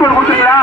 คุณคุณตรีละ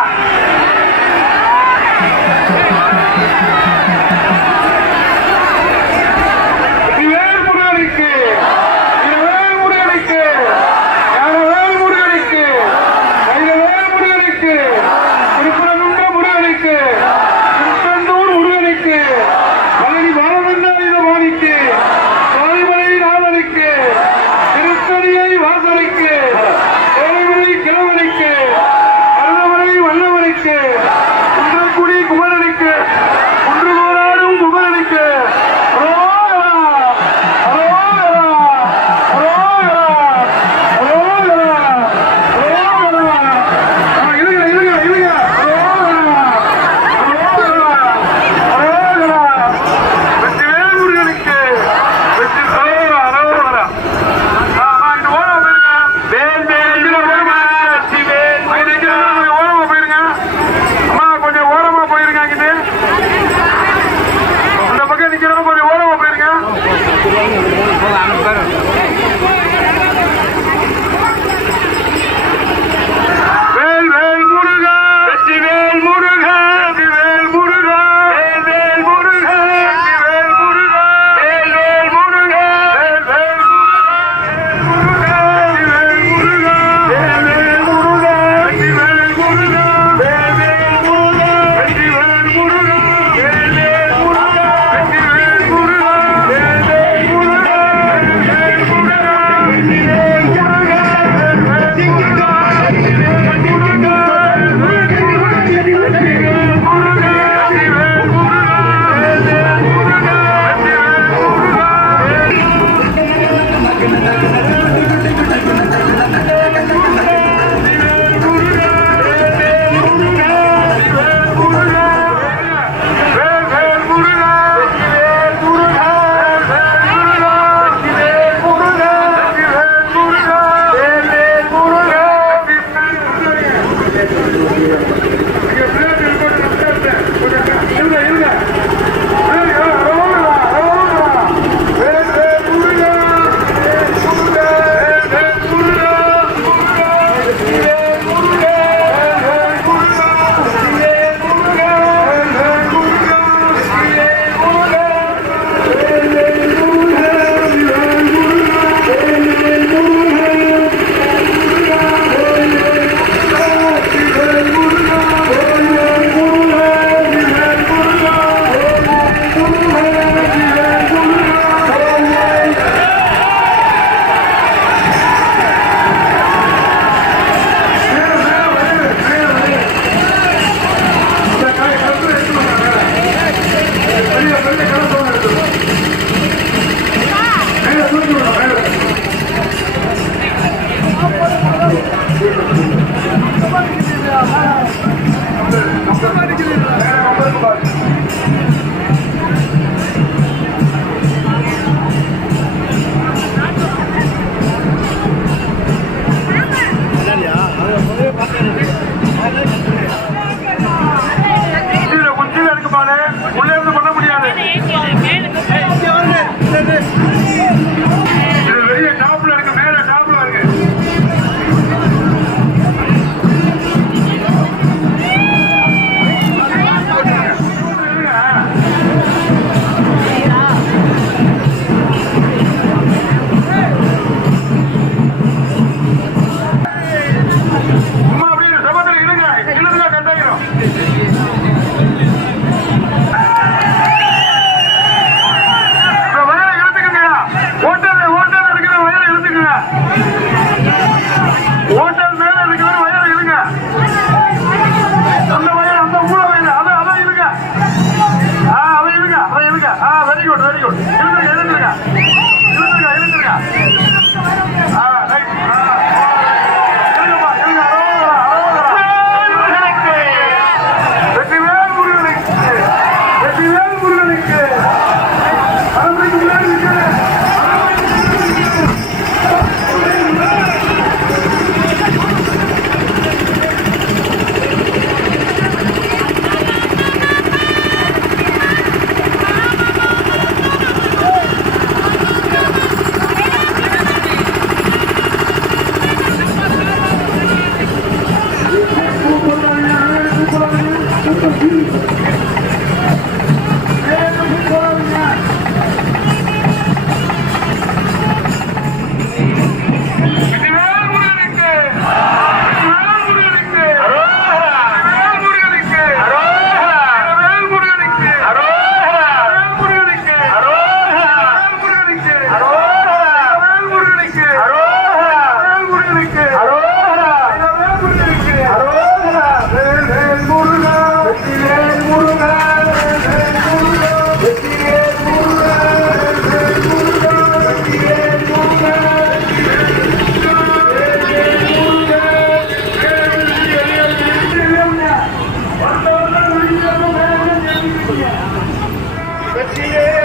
Yeah.